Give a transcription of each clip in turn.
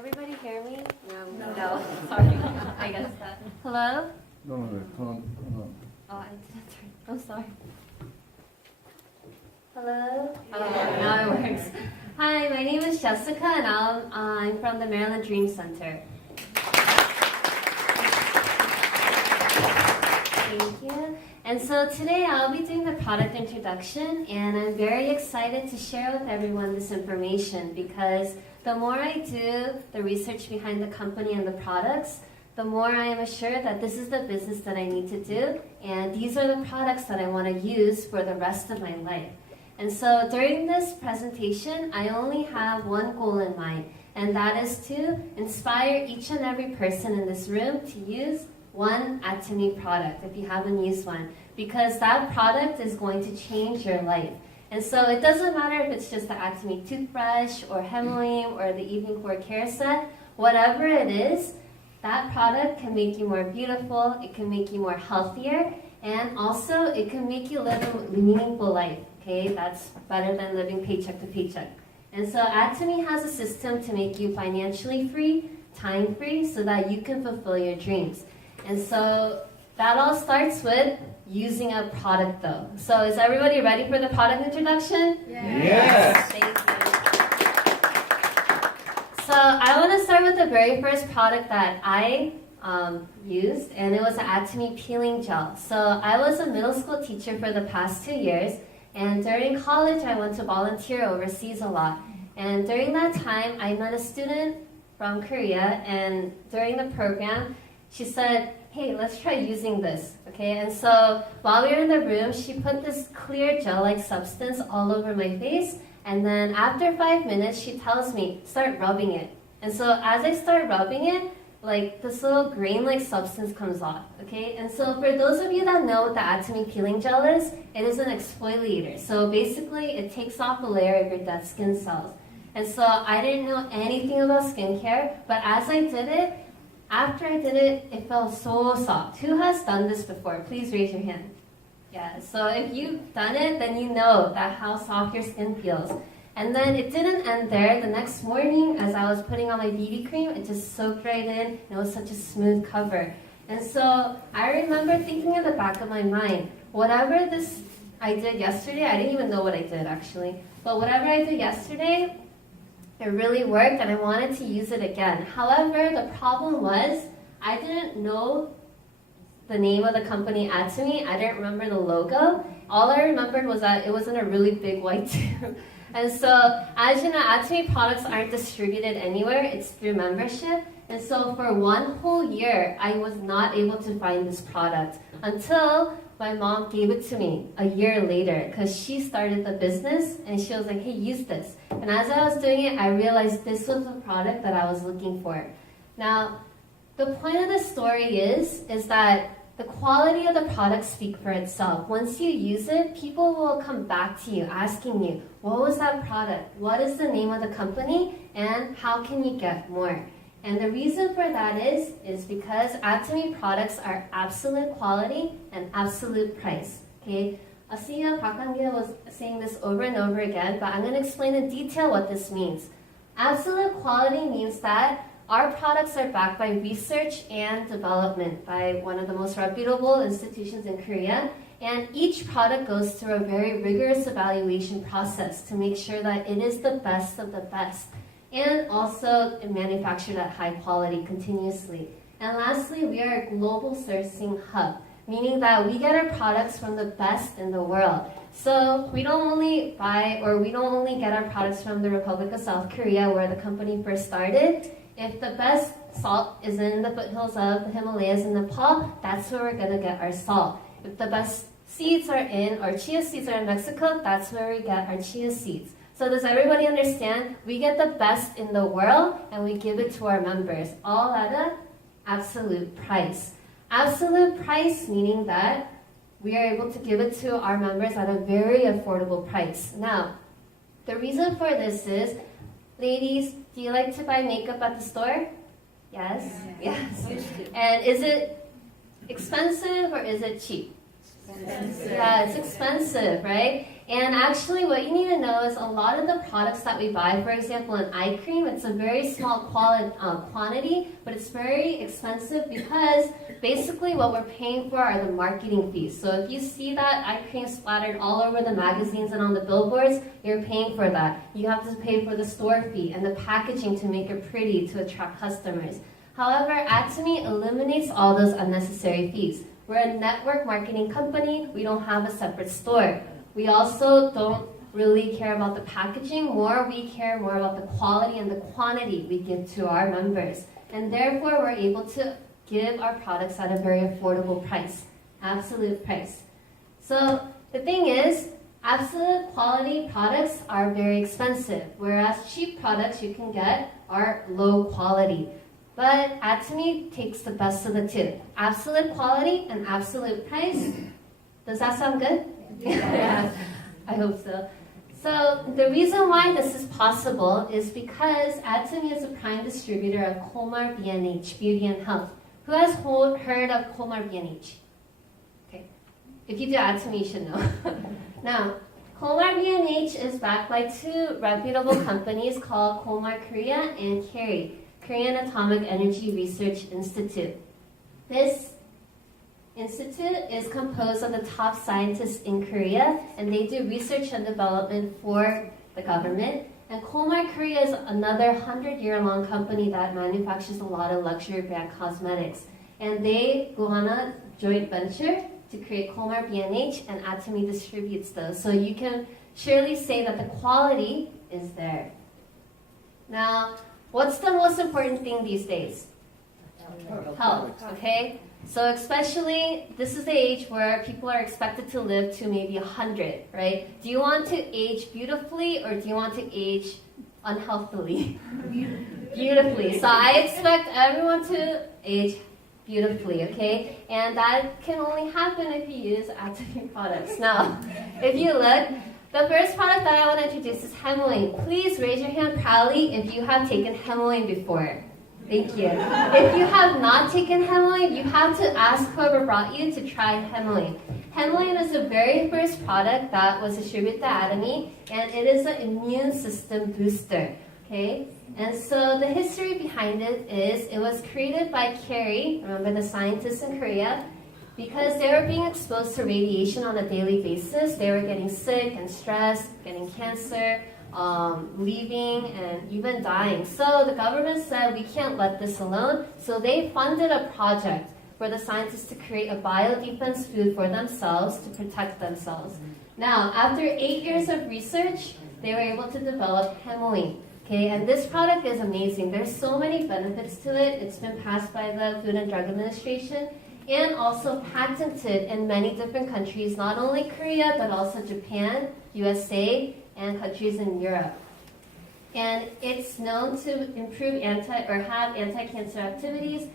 everybody hear me? No. Sorry. I guess that. Hello? No, turn on. Oh, I didn't turn. I'm sorry. Hello? Yeah. Oh, now it works. Hi, my name is Jessica, and I'm from the Maryland Dream Center. Thank you. And so today I'll be doing the product introduction, and I'm very excited to share with everyone this information because the more I do the research behind the company and the products, the more I am assured that this is the business that I need to do, and these are the products that I want to use for the rest of my life. And so during this presentation, I only have one goal in mind, and that is to inspire each and every person in this room to use one Atomy product if you haven't used one, because that product is going to change your life. And so it doesn't matter if it's just the Atomy toothbrush or Hemoim or the evening core care set, whatever it is, that product can make you more beautiful, it can make you more healthier, and also it can make you live a meaningful life. Okay, that's better than living paycheck to paycheck. And so Atomy has a system to make you financially free, time free, so that you can fulfill your dreams. And so that all starts with using a product though. So is everybody ready for the product introduction? Yes. Thank you. So I want to start with the very first product that I used, and it was an Atomy peeling gel. So I was a middle school teacher for the past 2 years, and during college I went to volunteer overseas a lot. And during that time I met a student from Korea, and during the program she said, hey, let's try using this, okay? And so while we were in the room, she put this clear gel-like substance all over my face, and then after 5 minutes, she tells me, start rubbing it. And so as I start rubbing it, like this little grain-like substance comes off, okay? And so for those of you that know what the Atomy peeling gel is, it is an exfoliator. So basically, it takes off a layer of your dead skin cells. And so I didn't know anything about skincare, but as I did it, after I did it, it felt so soft. Who has done this before? Please raise your hand. Yeah, so if you've done it, then you know that how soft your skin feels. And then it didn't end there. The next morning, as I was putting on my BB cream, it just soaked right in, and it was such a smooth cover. And so I remember thinking in the back of my mind, whatever this I did yesterday, I didn't even know what I did actually, but whatever I did yesterday, it really worked, and I wanted to use it again. However, the problem was I didn't know the name of the company Atomy. I didn't remember the logo. All I remembered was that it was in a really big white tube. And so, as you know, Atomy products aren't distributed anywhere. It's through membership. And so for 1 whole year, I was not able to find this product until my mom gave it to me a year later, because she started the business and she was like, hey, use this. And as I was doing it, I realized this was the product that I was looking for. Now, the point of the story is that the quality of the product speaks for itself. Once you use it, people will come back to you asking you, what was that product? What is the name of the company? And how can you get more? And the reason for that is because Atomy products are absolute quality and absolute price. Okay, Asiya Pakangil was saying this over and over again, but I'm going to explain in detail what this means. Absolute quality means that our products are backed by research and development by one of the most reputable institutions in Korea, and each product goes through a very rigorous evaluation process to make sure that it is the best of the best, and also manufactured at high quality continuously. And lastly, we are a global sourcing hub, meaning that we get our products from the best in the world. So we don't only get our products from the Republic of South Korea, where the company first started. If the best salt is in the foothills of the Himalayas in Nepal, that's where we're going to get our salt. If the best seeds are in, or chia seeds are in Mexico, that's where we get our chia seeds. So does everybody understand? We get the best in the world and we give it to our members, all at an absolute price. Absolute price meaning that we are able to give it to our members at a very affordable price. Now, the reason for this is, ladies, do you like to buy makeup at the store? Yes? Yes. And is it expensive or is it cheap? Yeah, it's expensive, right? And actually what you need to know is a lot of the products that we buy, for example, an eye cream, it's a very small quantity, but it's very expensive because basically what we're paying for are the marketing fees. So if you see that eye cream splattered all over the magazines and on the billboards, you're paying for that. You have to pay for the store fee and the packaging to make it pretty to attract customers. However, Atomy eliminates all those unnecessary fees. We're a network marketing company. We don't have a separate store. We also don't really care about the packaging. We care more about the quality and the quantity we give to our members. And therefore, we're able to give our products at a very affordable price, absolute price. So the thing is, absolute quality products are very expensive, whereas cheap products you can get are low quality. But Atomy takes the best of the two. Absolute quality and absolute price. Does that sound good? Yeah, I hope so. So the reason why this is possible is because Atomy is a prime distributor of Colmar B&H, Beauty and Health. Who has heard of Colmar B&H? Okay. If you do Atomy, you should know. Now, Colmar B&H is backed by two reputable companies called Colmar Korea and KERI, Korean Atomic Energy Research Institute. This institute is composed of the top scientists in Korea, and they do research and development for the government. And Colmar Korea is another 100-year-long company that manufactures a lot of luxury brand cosmetics. And they go on a joint venture to create Colmar B&H, and Atomy distributes those. So you can surely say that the quality is there. Now, what's the most important thing these days? Health, okay? So especially, this is the age where people are expected to live to maybe 100, right? Do you want to age beautifully or do you want to age unhealthily? Beautifully. So I expect everyone to age beautifully, okay? And that can only happen if you use Atomy products. Now, if you look, the first product that I want to introduce is Hemoline. Please raise your hand proudly if you have taken Hemoline before. Thank you. If you have not taken Hemoline, you have to ask whoever brought you to try Hemoline. Hemoline is the very first product that was distributed to Atomy, and it is an immune system booster. Okay? And so the history behind it is it was created by KERI, remember the scientists in Korea, because they were being exposed to radiation on a daily basis. They were getting sick and stressed, getting cancer, leaving, and even dying. So the government said, we can't let this alone. So they funded a project for the scientists to create a biodefense food for themselves to protect themselves. Now, after 8 years of research, they were able to develop Hemoline. Okay, and this product is amazing. There's so many benefits to it. It's been passed by the Food and Drug Administration and also patented in many different countries, not only Korea, but also Japan, USA, and countries in Europe. And it's known to improve have anti-cancer activities,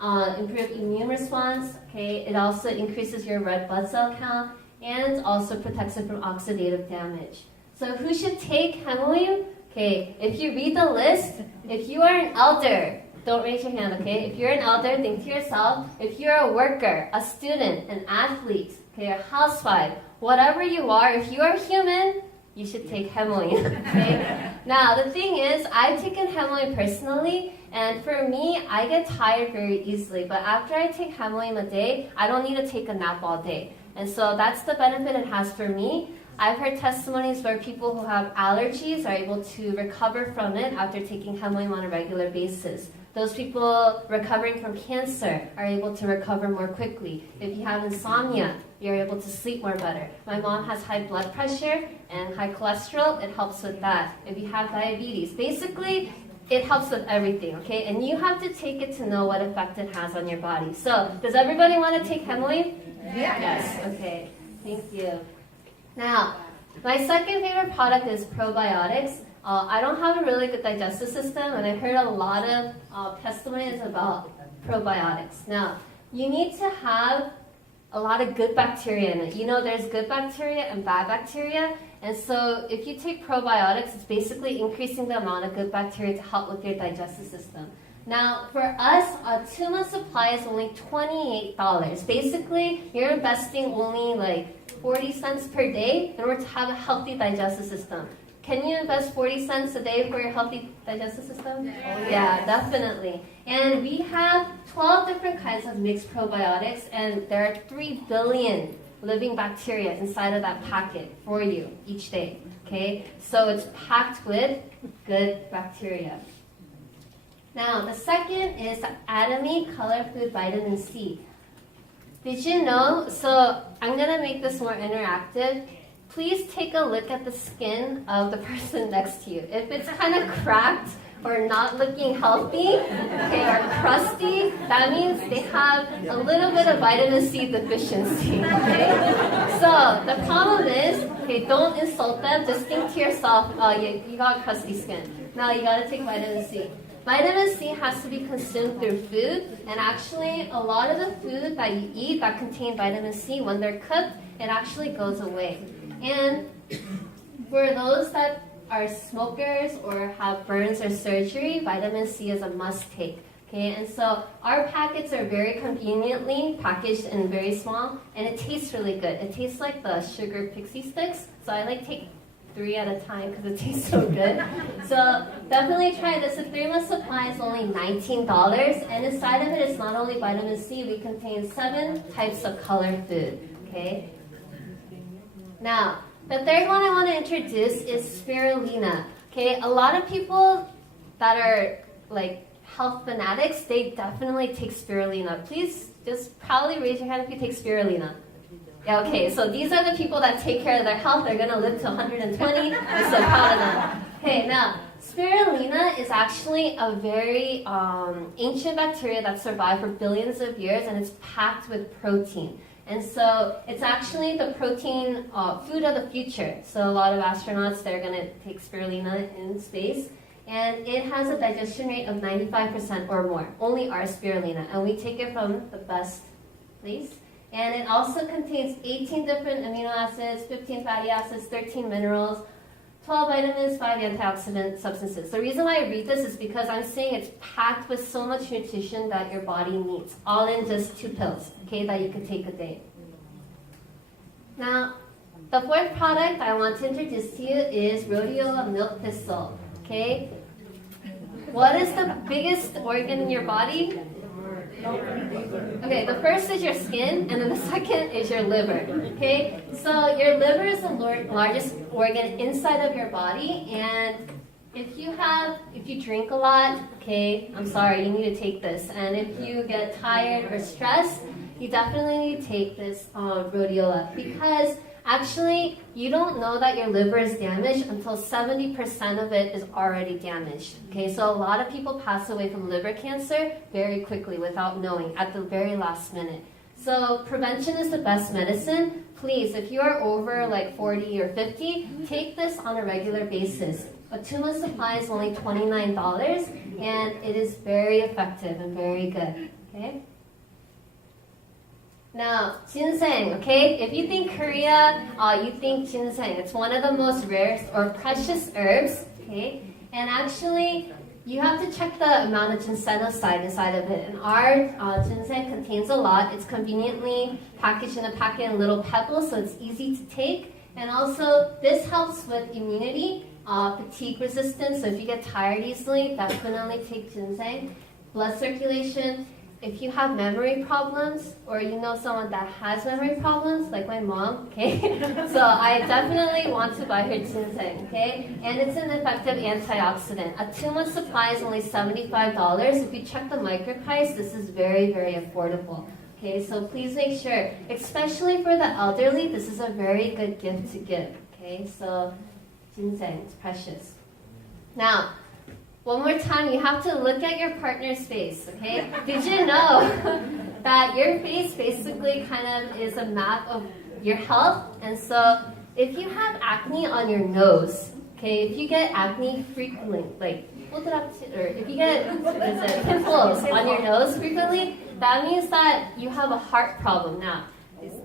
improve immune response. Okay, it also increases your red blood cell count and also protects it from oxidative damage. So who should take Hemoline? Okay, if you read the list, if you are an elder, don't raise your hand, okay? If you're an elder, think to yourself. If you're a worker, a student, an athlete, okay, a housewife, whatever you are, if you are human, you should take Hemoline, okay? Now, the thing is, I've taken Hemoline personally, and for me, I get tired very easily. But after I take Hemoline a day, I don't need to take a nap all day. And so that's the benefit it has for me. I've heard testimonies where people who have allergies are able to recover from it after taking Hemoline on a regular basis. Those people recovering from cancer are able to recover more quickly. If you have insomnia, you're able to sleep more better. My mom has high blood pressure and high cholesterol. It helps with that. If you have diabetes, basically, it helps with everything, okay? And you have to take it to know what effect it has on your body. So, does everybody want to take Hemoline? Yes. Okay. Thank you. Now, my second favorite product is probiotics. I don't have a really good digestive system, and I heard a lot of testimonies about probiotics. Now, you need to have a lot of good bacteria in it. You know, there's good bacteria and bad bacteria, and so if you take probiotics, it's basically increasing the amount of good bacteria to help with your digestive system. Now, for us, a 2-month supply is only $28. Basically, you're investing only like 40 cents per day in order to have a healthy digestive system. Can you invest 40 cents a day for your healthy digestive system? Yeah, definitely. And we have 12 different kinds of mixed probiotics, and there are 3 billion living bacteria inside of that packet for you each day. Okay, so it's packed with good bacteria. Now, the second is the Atomy Color Food Vitamin C. Did you know? So I'm going to make this more interactive. Please take a look at the skin of the person next to you. If it's kind of cracked or not looking healthy, okay, or crusty, that means they have a little bit of vitamin C deficiency, okay? So the problem is, okay, don't insult them. Just think to yourself, oh, you got crusty skin. Now you got to take vitamin C. Vitamin C has to be consumed through food, and actually a lot of the food that you eat that contain vitamin C, when they're cooked, it actually goes away. And for those that are smokers or have burns or surgery, vitamin C is a must take. Okay, and so our packets are very conveniently packaged and very small, and it tastes really good. It tastes like the sugar pixie sticks, so I like take 3 at a time because it tastes so good. So definitely try this. A 3-month supply is only $19, and inside of it is not only vitamin C, we contain 7 types of colored food. Okay. Now, the third one I want to introduce is spirulina. Okay, a lot of people that are like health fanatics, they definitely take spirulina. Please just proudly raise your hand if you take spirulina. Yeah, okay, so these are the people that take care of their health. They're going to live to 120. I'm so proud of them. Okay, now, spirulina is actually a very ancient bacteria that survived for billions of years, and it's packed with protein. And so it's actually the protein food of the future. So a lot of astronauts, they're going to take spirulina in space. And it has a digestion rate of 95% or more. Only our spirulina. And we take it from the best place. And it also contains 18 different amino acids, 15 fatty acids, 13 minerals, 12 vitamins, 5 antioxidant substances. The reason why I read this is because I'm saying it's packed with so much nutrition that your body needs, all in just 2 pills, okay, that you can take a day. Now, the fourth product I want to introduce to you is rhodiola milk thistle, okay? What is the biggest organ in your body? Okay, the first is your skin, and then the second is your liver, okay? So your liver is the largest organ inside of your body, and if you drink a lot, okay, I'm sorry, you need to take this. And if you get tired or stressed, you definitely need to take this rhodiola, because actually, you don't know that your liver is damaged until 70% of it is already damaged. Okay, so a lot of people pass away from liver cancer very quickly without knowing at the very last minute. So prevention is the best medicine. Please, if you are over like 40 or 50, take this on a regular basis. A 2-month supply is only $29, and it is very effective and very good. Okay. Now, ginseng, okay? If you think Korea, you think ginseng. It's one of the most rare or precious herbs, okay? And actually, you have to check the amount of ginsenoside inside of it. And our ginseng contains a lot. It's conveniently packaged in a packet in little pebbles, so it's easy to take. And also, this helps with immunity, fatigue resistance. So if you get tired easily, definitely take ginseng. Blood circulation. If you have memory problems, or you know someone that has memory problems, like my mom, okay? So I definitely want to buy her ginseng, okay? And it's an effective antioxidant. A 2-month supply is only $75. If you check the market price, this is very, very affordable. Okay, so please make sure, especially for the elderly, this is a very good gift to give. Okay, so ginseng, it's precious. Now, one more time, you have to look at your partner's face, okay? Did you know that your face basically kind of is a map of your health? And so if you have acne on your nose, okay, if you get acne frequently, like, hold it up to, or if you get pimples on your nose frequently, that means that you have a heart problem. Now,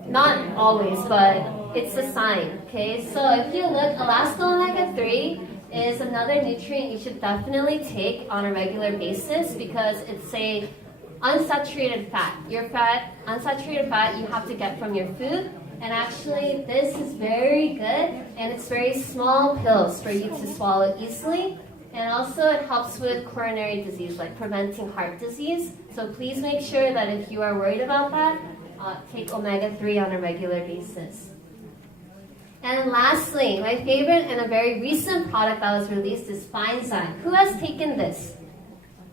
not always, but it's a sign, okay? So if you look, Alaska Omega 3 is another nutrient you should definitely take on a regular basis because it's a unsaturated fat. Unsaturated fat you have to get from your food. And actually, this is very good, and it's very small pills for you to swallow easily. And also, it helps with coronary disease, like preventing heart disease. So please make sure that if you are worried about that, take omega-3 on a regular basis. And lastly, my favorite and a very recent product that was released is Finezyme. Who has taken this?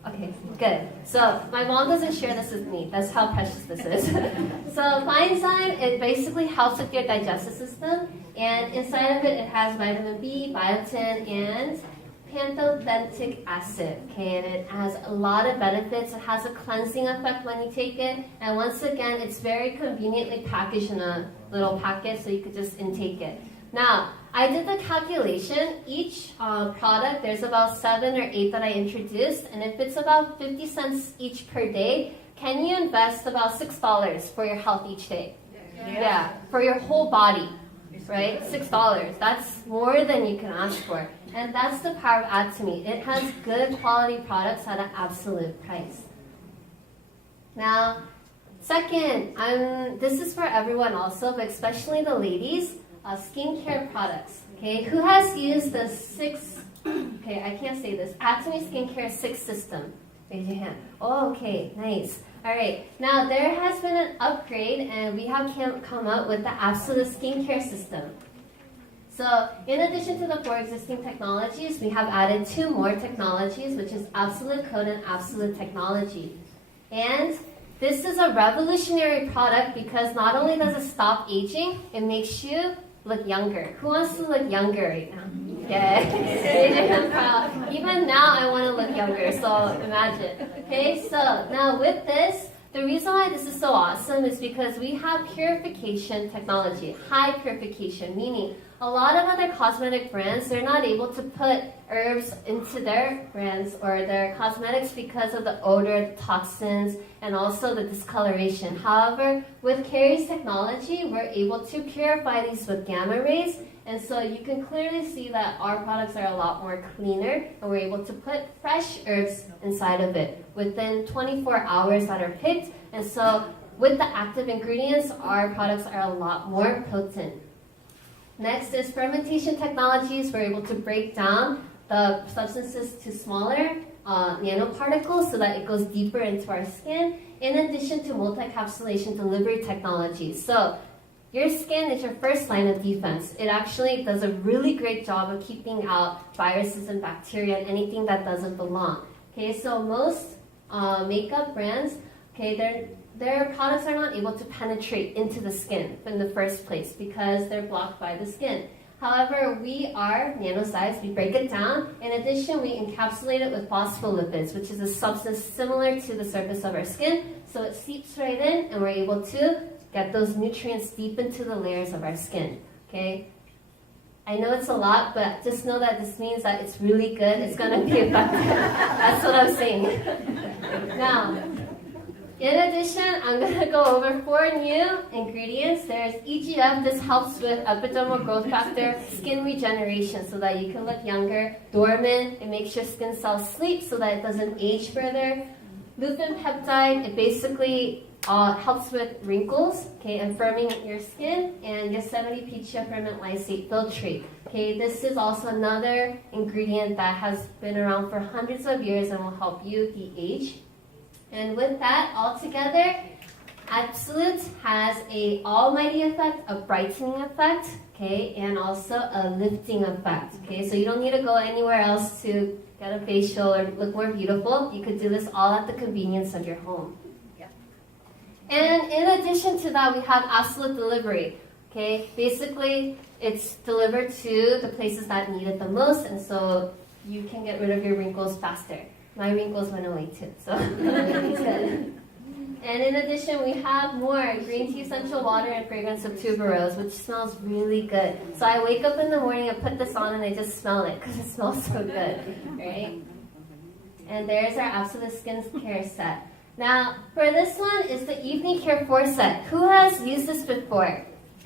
Okay, good. So my mom doesn't share this with me. That's how precious this is. So Finezyme, it basically helps with your digestive system. And inside of it, it has vitamin B, biotin, and pantothenic acid. Okay, and it has a lot of benefits. It has a cleansing effect when you take it. And once again, it's very conveniently packaged in a little packet, so you could just intake it. Now, I did the calculation. Each product, there's about 7 or 8 that I introduced, and if it's about 50 cents each per day, can you invest about $6 for your health each day? Yeah, for your whole body, right? $6. That's more than you can ask for. And that's the power of Atomy. It has good quality products at an absolute price. Now, second, this is for everyone also, but especially the ladies. Skincare products. Okay, who has used the I can't say this. Atomy Skincare 6 system. Raise your hand. Oh, okay, nice. All right. Now there has been an upgrade, and we have come up with the Absolute Skincare system. So, in addition to the 4 existing technologies, we have added 2 more technologies, which is Absolute Code and Absolute Technology. And this is a revolutionary product because not only does it stop aging, it makes you look younger. Who wants to look younger right now? Yeah. Even now, I want to look younger, so imagine. Okay, so now with this, the reason why this is so awesome is because we have purification technology, high purification, meaning a lot of other cosmetic brands, they're not able to put herbs into their brands or their cosmetics because of the odor, the toxins, and also the discoloration. However, with Carrie's technology, we're able to purify these with gamma rays, and so you can clearly see that our products are a lot more cleaner, and we're able to put fresh herbs inside of it within 24 hours that are picked, and so with the active ingredients, our products are a lot more potent. Next is fermentation technologies. We're able to break down the substances to smaller nanoparticles so that it goes deeper into our skin, in addition to multi-capsulation delivery technologies. So your skin is your first line of defense. It actually does a really great job of keeping out viruses and bacteria and anything that doesn't belong. Okay, so most makeup brands, okay, their products are not able to penetrate into the skin in the first place because they're blocked by the skin. However, we are nano-sized, we break it down. In addition, we encapsulate it with phospholipids, which is a substance similar to the surface of our skin. So it seeps right in, and we're able to get those nutrients deep into the layers of our skin. Okay? I know it's a lot, but just know that this means that it's really good. It's going to be effective. That's what I'm saying. Now, in addition, I'm going to go over 4 new ingredients. There's EGF. This helps with epidermal growth factor, skin regeneration so that you can look younger. Dormant, it makes your skin cells sleep so that it doesn't age further. Lupin peptide, it basically helps with wrinkles, okay, and firming your skin. And Yosemite Peachia ferment lysate filtrate. Okay, this is also another ingredient that has been around for hundreds of years and will help you de-age. And with that, all together, Absolute has a almighty effect, a brightening effect, okay, and also a lifting effect, okay? So you don't need to go anywhere else to get a facial or look more beautiful. You could do this all at the convenience of your home. Yeah. And in addition to that, we have Absolute delivery, okay? Basically, it's delivered to the places that need it the most, and so you can get rid of your wrinkles faster. My wrinkles went away too, so it's good. And in addition, we have more green tea, essential water, and fragrance of tuberose, which smells really good. So I wake up in the morning and put this on and I just smell it because it smells so good, right? And there's our Absolute Skincare set. Now, for this one is the Evening Care 4 set. Who has used this before?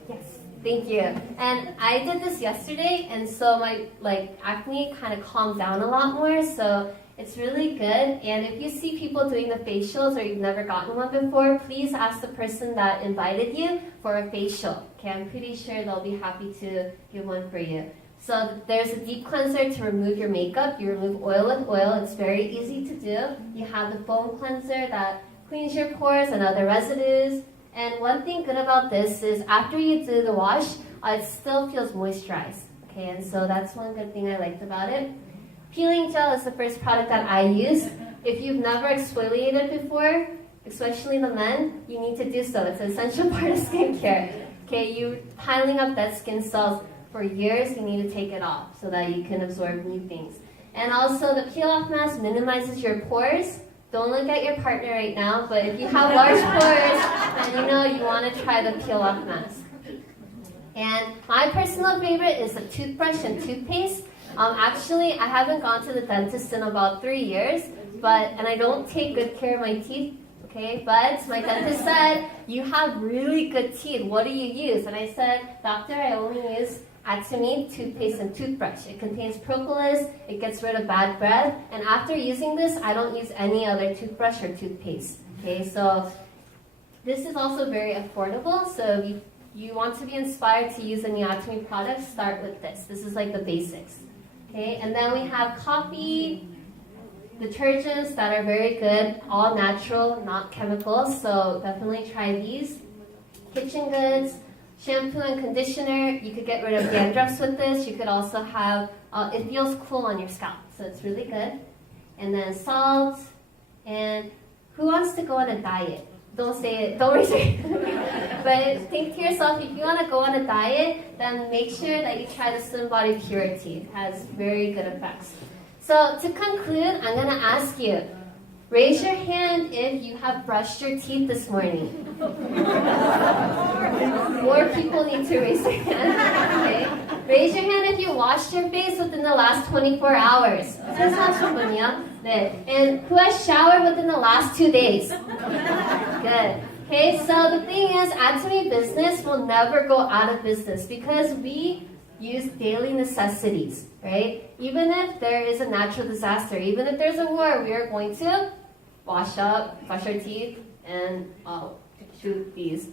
Yes. Thank you. And I did this yesterday, and so my acne kind of calmed down a lot more. So it's really good. And if you see people doing the facials or you've never gotten one before, please ask the person that invited you for a facial. Okay, I'm pretty sure they'll be happy to give one for you. So there's a deep cleanser to remove your makeup. You remove oil with oil. It's very easy to do. You have the foam cleanser that cleans your pores and other residues. And one thing good about this is after you do the wash, it still feels moisturized. Okay, and so that's one good thing I liked about it. Peeling gel is the first product that I use. If you've never exfoliated before, especially the men, you need to do so. It's an essential part of skincare. Okay, you're piling up dead skin cells for years, you need to take it off so that you can absorb new things. And also the peel-off mask minimizes your pores. Don't look at your partner right now, but if you have large pores, then you know you want to try the peel-off mask. And my personal favorite is the toothbrush and toothpaste. Actually, I haven't gone to the dentist in about 3 years, and I don't take good care of my teeth. Okay, but my dentist said, you have really good teeth. What do you use? And I said, doctor, I only use Atomy toothpaste and toothbrush. It contains propolis, it gets rid of bad breath, and after using this, I don't use any other toothbrush or toothpaste. Okay, so this is also very affordable, so if you want to be inspired to use any Atomy products, start with this. This is like the basics. Okay, and then we have coffee, detergents that are very good, all natural, not chemicals, so definitely try these. Kitchen goods, shampoo and conditioner, you could get rid of dandruffs with this. You could also have, it feels cool on your scalp, so it's really good. And then salt, and who wants to go on a diet? Don't say it, don't raise your hand. But think to yourself, if you want to go on a diet, then make sure that you try the Slim Body Purity. It has very good effects. So to conclude, I'm going to ask you, raise your hand if you have brushed your teeth this morning. More people need to raise their hand. Okay. Raise your hand if you washed your face within the last 24 hours. 네. And who has showered within the last 2 days? Good. Okay, so the thing is, Atomy Business will never go out of business because we use daily necessities, right? Even if there is a natural disaster, even if there's a war, we are going to wash up, brush our teeth, and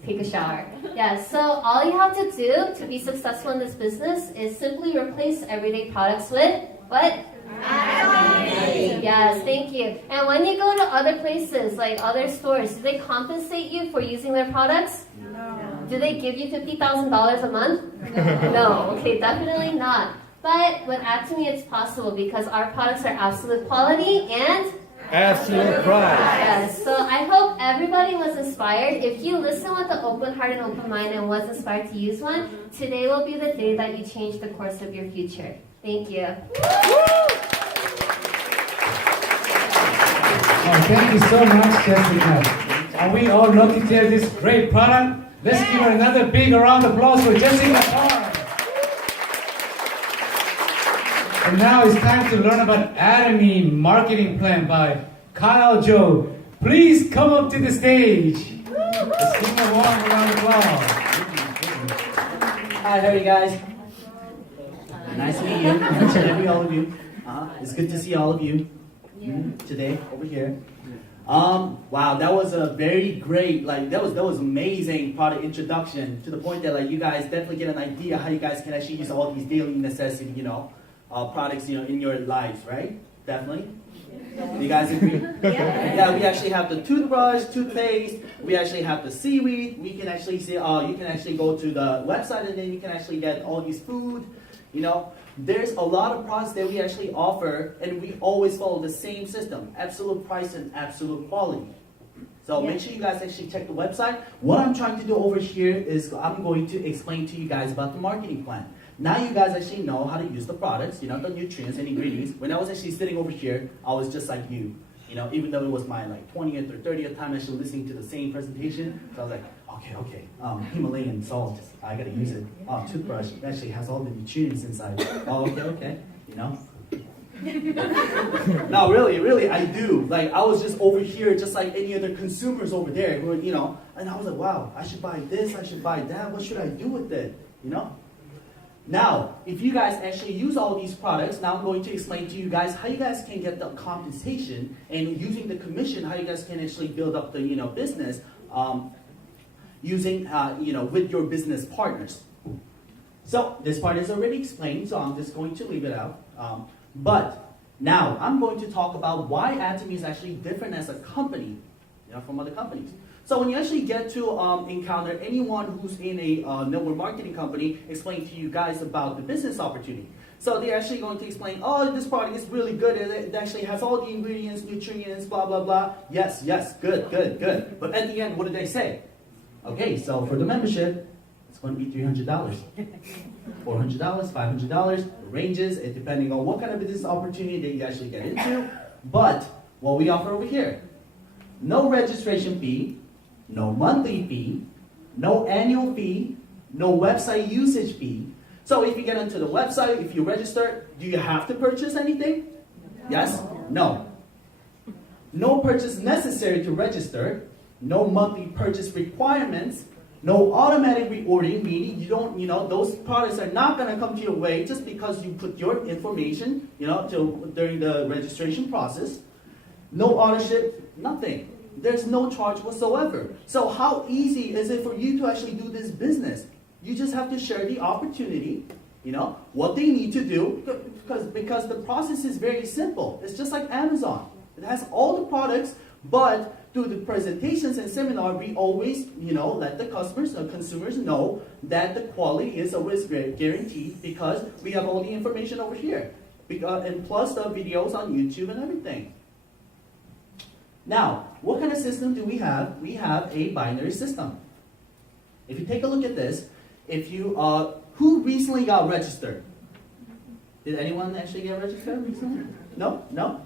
take a shower. Yeah, so all you have to do to be successful in this business is simply replace everyday products with what? Atomy. Yes, thank you. And when you go to other places, like other stores, do they compensate you for using their products? No. Do they give you $50,000 a month? No, okay, definitely not. But with Atomy, it's possible because our products are absolute quality and absolute price. Yes, so I hope everybody was inspired. If you listen with an open heart and open mind and was inspired to use one, today will be the day that you change the course of your future. Thank you. Oh, thank you so much, Jessica. And we all love to hear this great product. Let's give her another big round of applause for Jessica Parr. And now it's time to learn about Atomy marketing plan by Kyle Joe. Please come up to the stage. Let's give him a warm round of applause. Hi, how are you guys? Nice to meet you. Nice to meet all of you. It's good to see all of you today over here. Wow, that was a very great, that was amazing product introduction to the point that you guys definitely get an idea how you guys can actually use all these daily necessity, products, in your lives, right? Definitely. Do you guys agree? Yeah, we actually have the toothbrush, toothpaste. We actually have the seaweed. We can actually see, you can actually go to the website and then you can actually get all these food. There's a lot of products that we actually offer, and we always follow the same system: absolute price and absolute quality. So make sure you guys actually check the website. What I'm trying to do over here is I'm going to explain to you guys about the marketing plan. Now you guys actually know how to use the products, the nutrients and ingredients. When I was actually sitting over here, I was just like you. Even though it was my 20th or 30th time actually listening to the same presentation, so I was like, okay, Himalayan salt, I gotta use it. Toothbrush, it actually has all the nutrients inside. Okay, No, really, I do. I was just over here, just like any other consumers over there, who, and I was like, wow, I should buy this, I should buy that. What should I do with it? you know. Now, if you guys actually use all these products, now I'm going to explain to you guys how you guys can get the compensation, and using the commission, how you guys can actually build up the business using with your business partners. So this part is already explained, so I'm just going to leave it out. But now I'm going to talk about why Atomy is actually different as a company, from other companies. So when you actually get to encounter anyone who's in a network marketing company, explain to you guys about the business opportunity. So they're actually going to explain, oh, this product is really good. It actually has all the ingredients, nutrients, blah, blah, blah. Yes, good. But at the end, what did they say? Okay, so for the membership, it's going to be $300, $400, $500, ranges, it depending on what kind of business opportunity that you actually get into. But what we offer over here, no registration fee, no monthly fee, no annual fee, no website usage fee. So if you get onto the website, if you register, do you have to purchase anything? Yes? No. No purchase necessary to register, no monthly purchase requirements, no automatic reordering, meaning you don't, those products are not going to come to your way just because you put your information, during the registration process. No ownership, nothing. There's no charge whatsoever. So how easy is it for you to actually do this business? You just have to share the opportunity, what they need to do, because the process is very simple. It's just like Amazon. It has all the products, but through the presentations and seminar, we always, let the customers or consumers know that the quality is always guaranteed because we have all the information over here, and plus the videos on YouTube and everything. Now, what kind of system do we have? We have a binary system. If you take a look at this, who recently got registered? Did anyone actually get registered recently? No?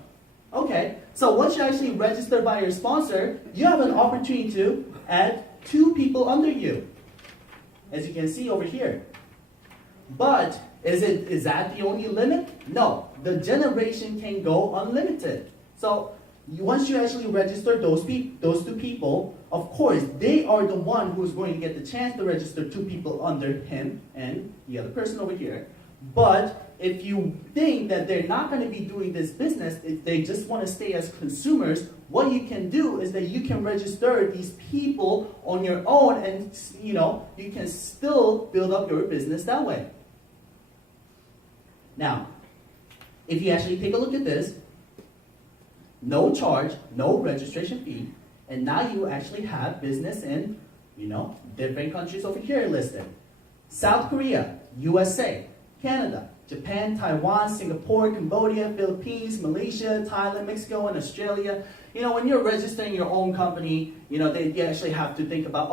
Okay, so once you actually register by your sponsor, you have an opportunity to add 2 people under you, as you can see over here. But is that the only limit? No, the generation can go unlimited. So once you actually register those 2 people, of course, they are the one who's going to get the chance to register 2 people under him and the other person over here. But if you think that they're not going to be doing this business, if they just want to stay as consumers, what you can do is that you can register these people on your own, and you can still build up your business that way. Now, if you actually take a look at this, no charge, no registration fee, and now you actually have business in, different countries over here listed. South Korea, USA, Canada, Japan, Taiwan, Singapore, Cambodia, Philippines, Malaysia, Thailand, Mexico, and Australia. When you're registering your own company, they actually have to think about,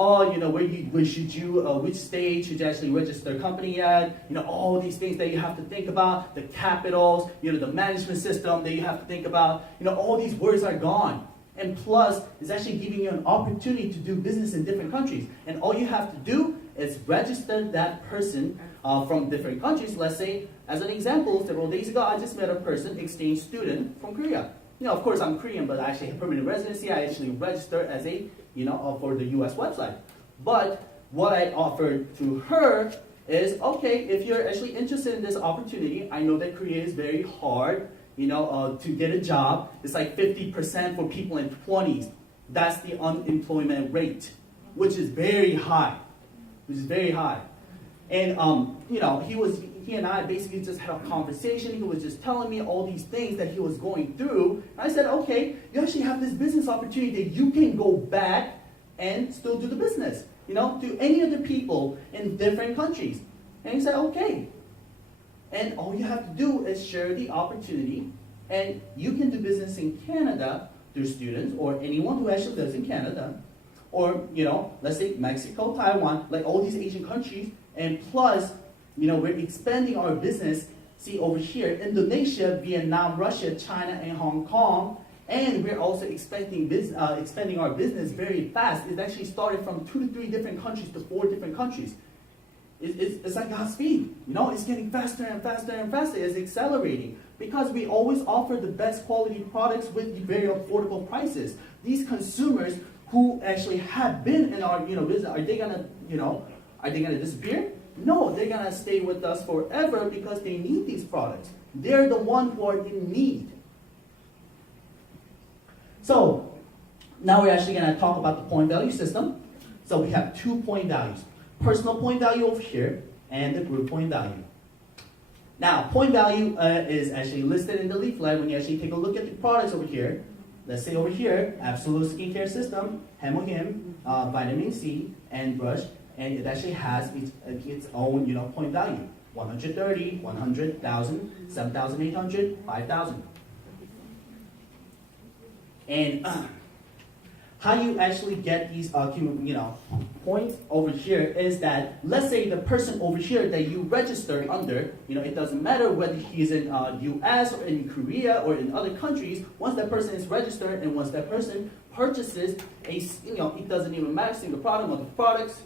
which state should you actually register a company at? All these things that you have to think about, the capitals, the management system that you have to think about. All these words are gone. And plus, it's actually giving you an opportunity to do business in different countries. And all you have to do is register that person from different countries. Let's say, as an example, several days ago, I just met a person, exchange student from Korea. Of course, I'm Korean, but I actually have permanent residency. I actually registered as a, for the U.S. website. But what I offered to her is, okay, if you're actually interested in this opportunity, I know that Korea is very hard, to get a job. It's like 50% for people in 20s. That's the unemployment rate, which is very high. And, he and I basically just had a conversation. He was just telling me all these things that he was going through. And I said, okay, you actually have this business opportunity that you can go back and still do the business, to any other people in different countries. And he said, okay. And all you have to do is share the opportunity, and you can do business in Canada through students or anyone who actually lives in Canada, or, let's say Mexico, Taiwan, like all these Asian countries, and plus, we're expanding our business, see over here, Indonesia, Vietnam, Russia, China, and Hong Kong, and we're also expanding our business very fast. It actually started from 2 to 3 different countries to 4 different countries. It's like God's speed, it's getting faster and faster and faster. It's accelerating because we always offer the best quality products with very affordable prices. These consumers who actually have been in our business, are they gonna disappear? No, they're gonna stay with us forever because they need these products. They're the one who are in need. So now we're actually gonna talk about the point value system. So we have 2 point values. Personal point value over here and the group point value. Now, point value is actually listed in the leaflet when you actually take a look at the products over here. Let's say over here, Absolute Skincare System, Hemohim, Vitamin C, and Brush, and it actually has its own point value. 130, 100,000, 7,800, 5,000. And how you actually get these points over here is that, let's say the person over here that you register under, it doesn't matter whether he's in US or in Korea or in other countries. Once that person is registered and once that person purchases it doesn't even matter, single product or the products,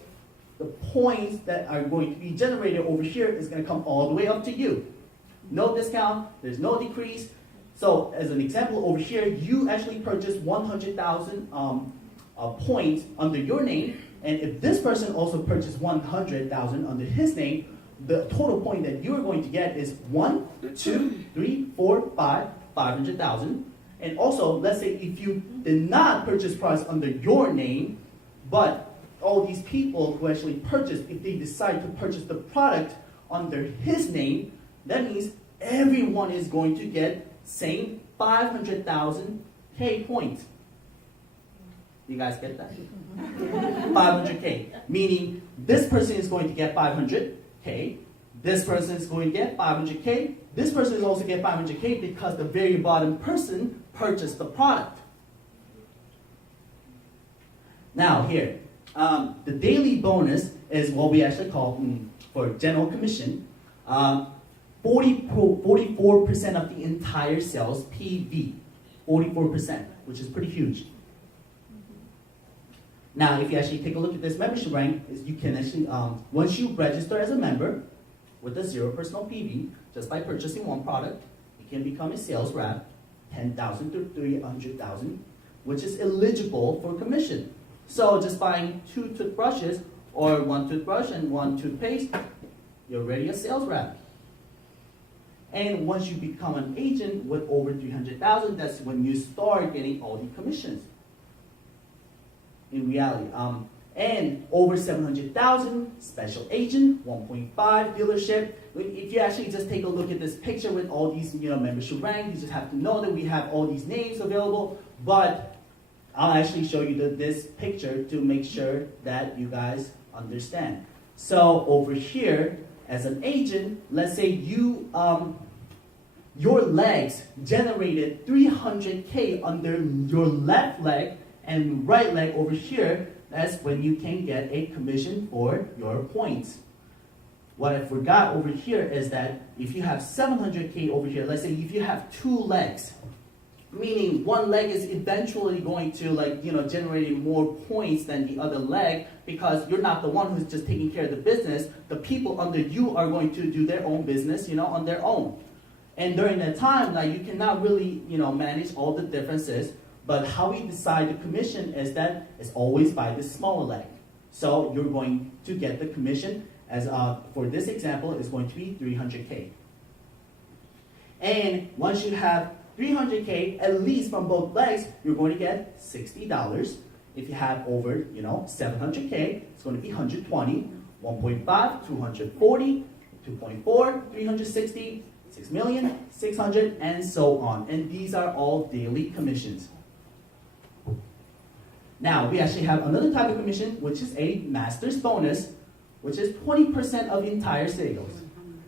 the points that are going to be generated over here is going to come all the way up to you. No discount, there's no decrease. So as an example over here, you actually purchased 100,000 points under your name, and if this person also purchased 100,000 under his name, the total point that you're going to get is 1, 2, 3, 4, 500,000. And also, let's say if you did not purchase products under your name, but all these people who actually purchased, if they decide to purchase the product under his name, that means everyone is going to get same 500,000 K points. You guys get that? 500K. Meaning this person is going to get 500K. This person is going to get 500K. This person is also get 500K because the very bottom person purchased the product. Now here, the daily bonus is what we actually call, for general commission, 44% of the entire sales PV. 44%, which is pretty huge. Now, if you actually take a look at this membership rank, you can actually, once you register as a member with a 0 personal PV, just by purchasing one product, you can become a sales rep, 10,000 to 300,000, which is eligible for commission. So just buying 2 toothbrushes or 1 toothbrush and 1 toothpaste, you're already a sales rep. And once you become an agent with over 300,000, that's when you start getting all the commissions. In reality, and over 700,000, special agent, 1.5 dealership. If you actually just take a look at this picture with all these membership rank, you just have to know that we have all these names available. But I'll actually show you this picture to make sure that you guys understand. So over here, as an agent, let's say you your legs generated 300K under your left leg and right leg over here. That's when you can get a commission for your points. What I forgot over here is that if you have 700K over here, let's say if you have 2 legs, meaning one leg is eventually going to generating more points than the other leg because you're not the one who's just taking care of the business. The people under you are going to do their own business, on their own. And during that time, you cannot really, manage all the differences. But how we decide the commission is that it's always by the smaller leg. So you're going to get the commission as for this example is going to be 300K. And once you have 300K, at least from both legs, you're going to get $60. If you have over, 700K, it's going to be 120, 1.5, 240, 2.4, 360, 6 million, 600, and so on. And these are all daily commissions. Now, we actually have another type of commission, which is a master's bonus, which is 20% of the entire sales.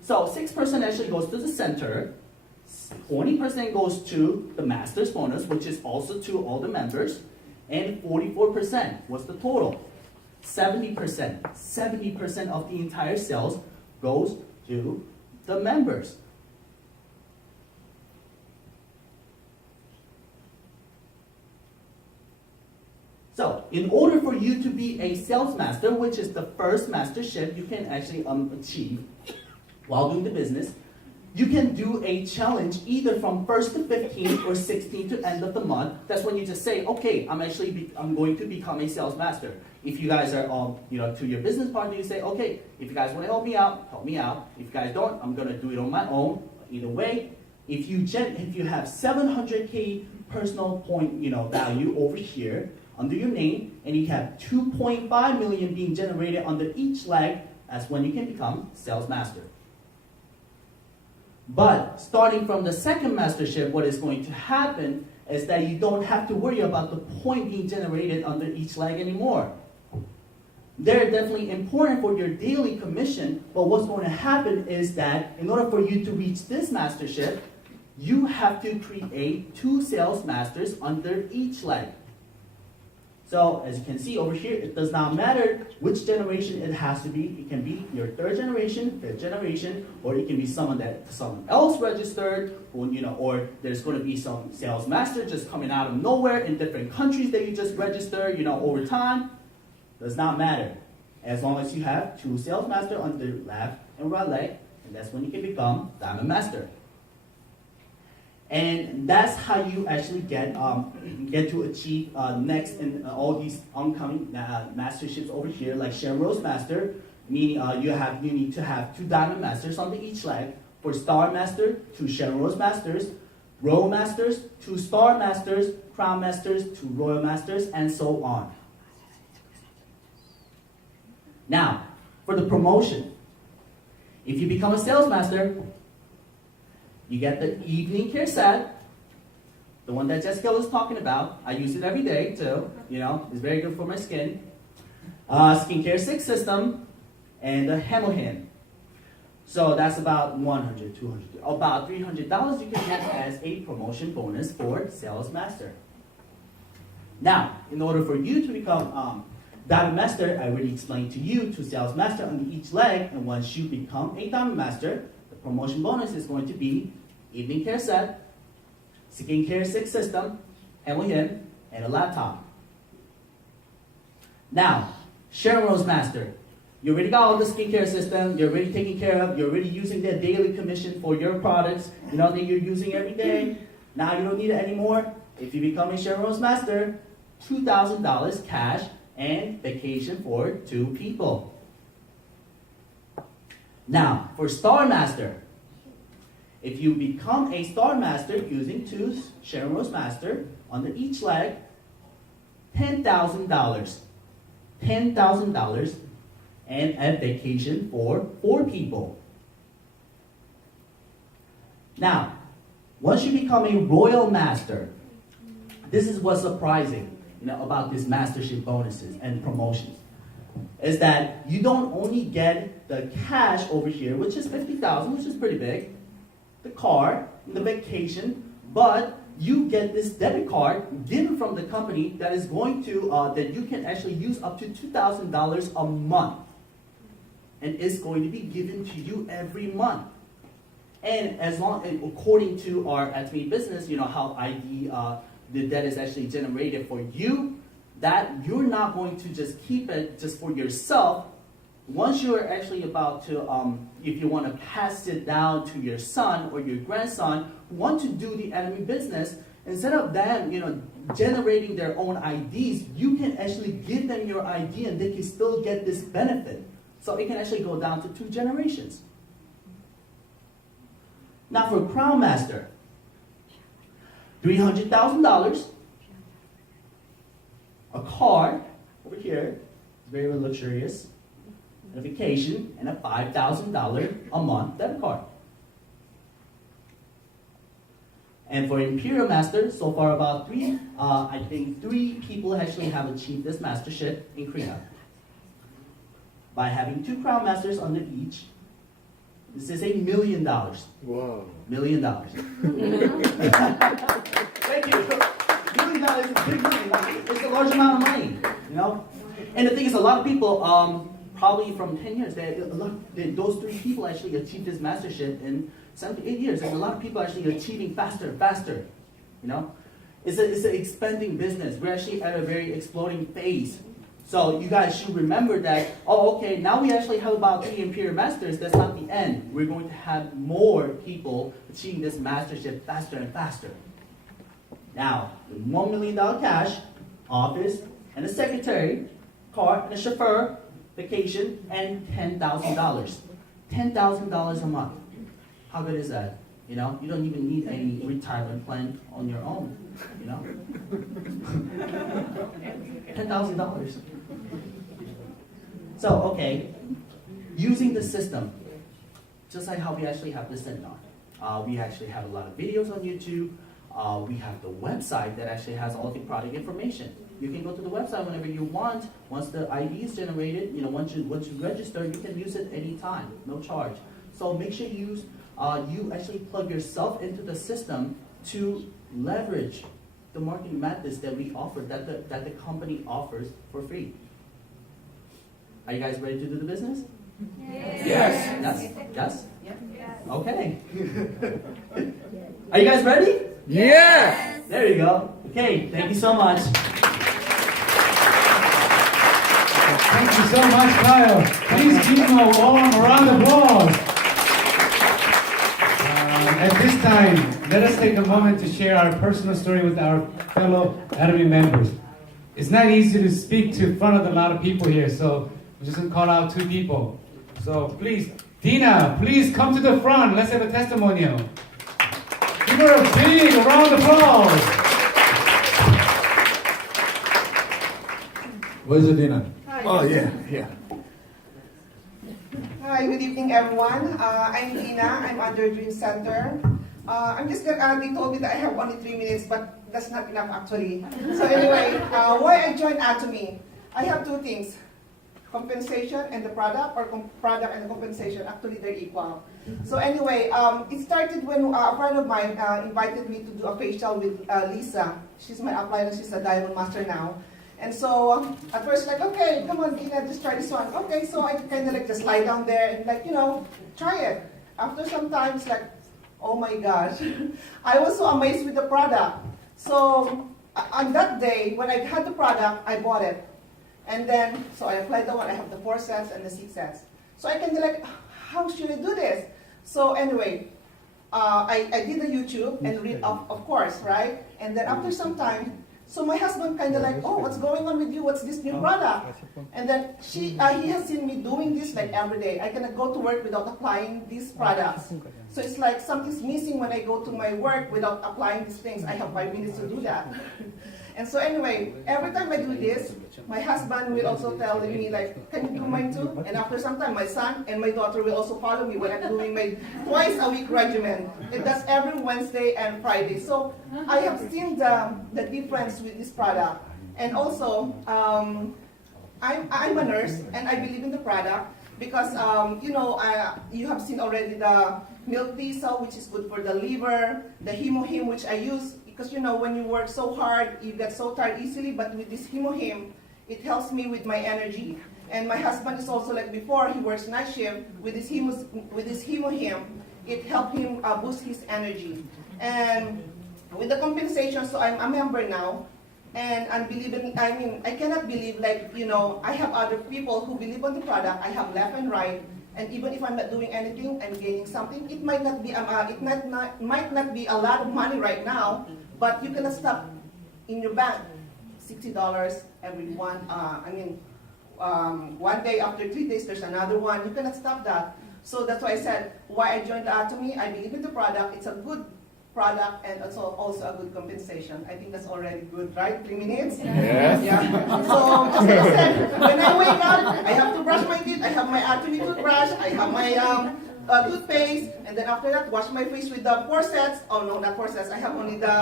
So 6% actually goes to the center, 20% goes to the master's bonus, which is also to all the members, and 44%. What's the total? 70%. 70% of the entire sales goes to the members. So, in order for you to be a sales master, which is the first mastership you can actually achieve while doing the business, you can do a challenge either from 1st to 15th or 16th to end of the month. That's when you just say, okay, I'm going to become a sales master. If you guys are, to your business partner, you say, okay, if you guys want to help me out, help me out. If you guys don't, I'm going to do it on my own. Either way, if you have 700K personal point, value over here under your name, and you have 2.5 million being generated under each leg, that's when you can become sales master. But starting from the second mastership, what is going to happen is that you don't have to worry about the point being generated under each leg anymore. They're definitely important for your daily commission, but what's going to happen is that in order for you to reach this mastership, you have to create 2 sales masters under each leg. So as you can see over here, it does not matter which generation it has to be. It can be your 3rd generation, 5th generation, or it can be someone else registered, or there's going to be some sales master just coming out of nowhere in different countries that you just register, over time. Does not matter. As long as you have 2 sales master under left and right leg, and that's when you can become diamond master. And that's how you actually get to achieve next in all these oncoming masterships over here, like Sharon Rose Master, meaning you need to have 2 diamond masters under each leg. For Star Master, 2 Sharon Rose Masters, Royal Masters, 2 Star Masters, Crown Masters, 2 Royal Masters, and so on. Now, for the promotion, if you become a sales master, you get the evening care set, the one that Jessica was talking about. I use it every day too. It's very good for my skin. Skincare 6 system, and a Hemohin. So that's about $100, $200, about $300 you can get as a promotion bonus for sales master. Now, in order for you to become diamond master, I already explained to you 2 sales master under each leg, and once you become a diamond master, the promotion bonus is going to be evening care set, skincare 6 system, Hemohin, and a laptop. Now, Sharon Rose Master. You already got all the skincare system, you're already taken care of, you're already using their daily commission for your products, that you're using every day. Now you don't need it anymore. If you become a Sharon Rose Master, $2,000 cash and vacation for 2 people. Now, for Star Master, if you become a Star Master using 2 Sharon Rose Master under each leg, $10,000. $10,000 and a vacation for 4 people. Now, once you become a Royal Master, this is what's surprising about these mastership bonuses and promotions, is that you don't only get the cash over here, which is $50,000, which is pretty big, the car, and the vacation, but you get this debit card given from the company that is going to, that you can actually use up to $2,000 a month. And it's going to be given to you every month. And according to our Atomy business, how the debt is actually generated for you, that you're not going to just keep it just for yourself. Once you're actually about to, if you want to pass it down to your son or your grandson who want to do the Atomy business, instead of them, generating their own IDs, you can actually give them your ID and they can still get this benefit. So it can actually go down to 2 generations. Now for Crown Master, $300,000, a car over here, very luxurious, a vacation, and a $5,000 a month debit card. And for Imperial Master, so far about 3 people actually have achieved this mastership in Korea. By having 2 Crown Masters under each, this is $1 million. Wow. $1 million. Thank you. $1 million is a big money. It's a large amount of money, And the thing is, a lot of people, probably from 10 years, those 3 people actually achieved this mastership in 7 to 8 years. And a lot of people are actually achieving faster and faster, It's an expanding business. We're actually at a very exploding phase. So you guys should remember that, oh, okay, now we actually have about 3 Imperial Masters. That's not the end. We're going to have more people achieving this mastership faster and faster. Now, with $1 million cash, office, and a secretary, car, and a chauffeur, vacation, and $10,000. $10,000 a month. How good is that? You know, you don't even need any retirement plan on your own. You know, $10,000. So, okay, using the system, just like how we actually have this seminar. We actually have a lot of videos on YouTube. We have the website that actually has all the product information. You can go to the website whenever you want. Once the ID is generated, you know, once you register, you can use it anytime, no charge. So make sure you actually plug yourself into the system to leverage the marketing methods that we offer, that the company offers for free. Are you guys ready to do the business? Yes. Yes? Yes? Okay. Are you guys ready? Yes. There you go. Okay, thank you so much. Thank you so much, Kyle. Please give him a warm round of applause. At this time, let us take a moment to share our personal story with our fellow Atomy members. It's not easy to speak to front of a lot of people here, so we're just going to call out 2 people. So please, Dina, please come to the front. Let's have a testimonial. Give her a big round of applause. Where's Adina? Hi. Oh, yeah. Hi, good evening, everyone. I'm Dina. I'm under Dream Center. I'm just gonna, they told me that I have only 3 minutes, but that's not enough actually. So anyway, why I joined Atomy? I have 2 things. Compensation and the product, or product and the compensation. Actually, they're equal. So anyway, it started when a friend of mine invited me to do a facial with Lisa. She's my upline, she's a Diamond Master now. And so at first, like, okay, come on, Dina, just try this one. Okay, so I kind of like just lie down there and like, you know, try it. After some time, it's like, oh my gosh. I was so amazed with the product. So on that day, when I had the product, I bought it. And then, so I applied the one, I have the 4 sets and the 6 sets. So I kind of like, how should I do this? So anyway, I did the YouTube and read, of course, right? And then after some time, so my husband kind of like, oh, what's going on with you? What's this new product? And then he has seen me doing this like every day. I cannot go to work without applying these products. So it's like something's missing when I go to my work without applying these things. I have 5 minutes to do that. And so anyway, every time I do this, my husband will also tell me like, can you do mine too? And after some time, my son and my daughter will also follow me when I'm doing my twice a week regimen. It does every Wednesday and Friday. So I have seen the difference with this product. And also, I'm a nurse and I believe in the product because, you know, you have seen already the milk thistle, which is good for the liver, the hemohim, which I use because, you know, when you work so hard, you get so tired easily, but with this hemohim, it helps me with my energy. And my husband is also like before, he works night shift. With this hemohim, it helped him boost his energy. And with the compensation, so I'm a member now. And I cannot believe like, you know, I have other people who believe on the product. I have left and right. And even if I'm not doing anything, I'm gaining something. It might not be, might not be a lot of money right now, but you cannot stop in your bank. $60 every one, one day after 3 days, there's another one. You cannot stop that. So that's why I said, why I joined the Atomy. I believe in the product. It's a good product and also a good compensation. I think that's already good, right? 3 minutes? Yes. Yeah. So, just like I said, when I wake up, I have to brush my teeth. I have my Atomy toothbrush. I have my toothpaste. And then after that, wash my face with the 4 sets. Oh, no, not 4 sets. I have only the,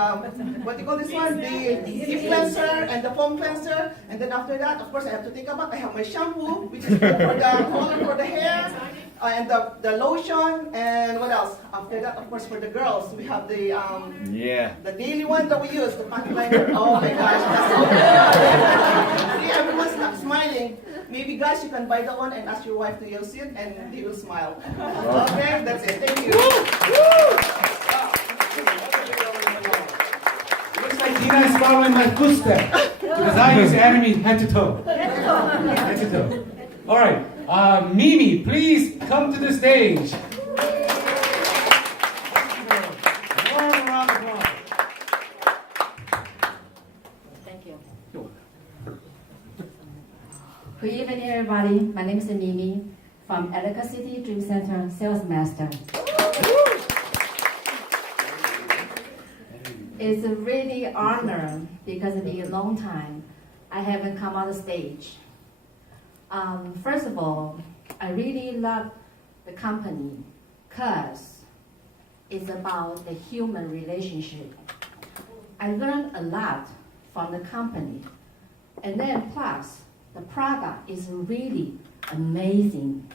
what do you call this one? The deep cleanser and the foam cleanser. And then after that, of course, I have to take a bath. I have my shampoo, which is good for the color for the hair. And the lotion, and what else? After that, of course, for the girls, we have the the daily one that we use, the panty liner. Oh my gosh, that's so good. See, everyone's not smiling. Maybe guys, you can buy that one and ask your wife to use it, and they will smile. Okay, that's it. Thank you. Looks like Dina is following my footsteps because I use Atomy head to toe. too. All right, Mimi, please come to the stage. Warm round of applause. Thank you. Good evening, everybody. My name is Mimi from Attica City Dream Center Sales Master. It's a really honor because it's been a long time I haven't come on the stage. First of all, I really love the company because it's about the human relationship. I learned a lot from the company. And then plus, the product is really amazing.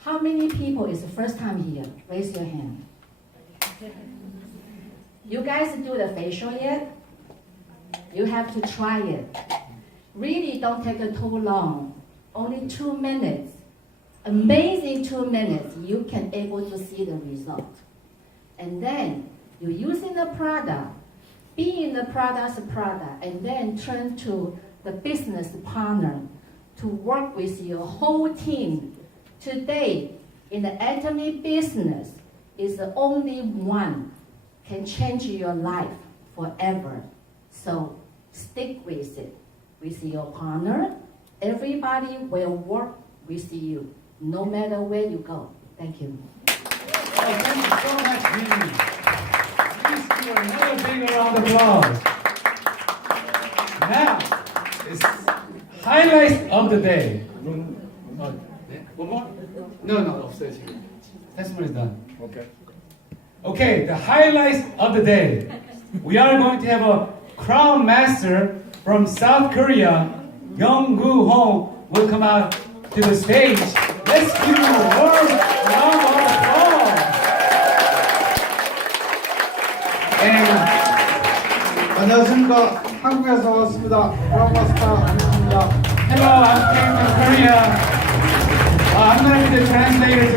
How many people is the first time here? Raise your hand. You guys do the facial yet? You have to try it. Really don't take it too long. Only 2 minutes. Amazing 2 minutes. You can able to see the result. And then you're using the product, being the product's product, and then turn to the business partner to work with your whole team. Today, in the Atomy business, is the only one can change your life forever. So stick with it. With your partner, everybody will work with you, no matter where you go. Thank you. Oh, thank you so much, Mimi. Please give another big round of applause. Now, it's highlights of the day. One more? No, upstairs. Testimony is done. Okay. Okay, the highlights of the day. We are going to have a crown master from South Korea, Young-gu Hong, will come out to the stage. Let's give him a warm round of applause. And 안녕하십니까. 한국에서 왔습니다. 브라운마스터 안입니다. hello, I'm came from Korea. I'm going to be the translator.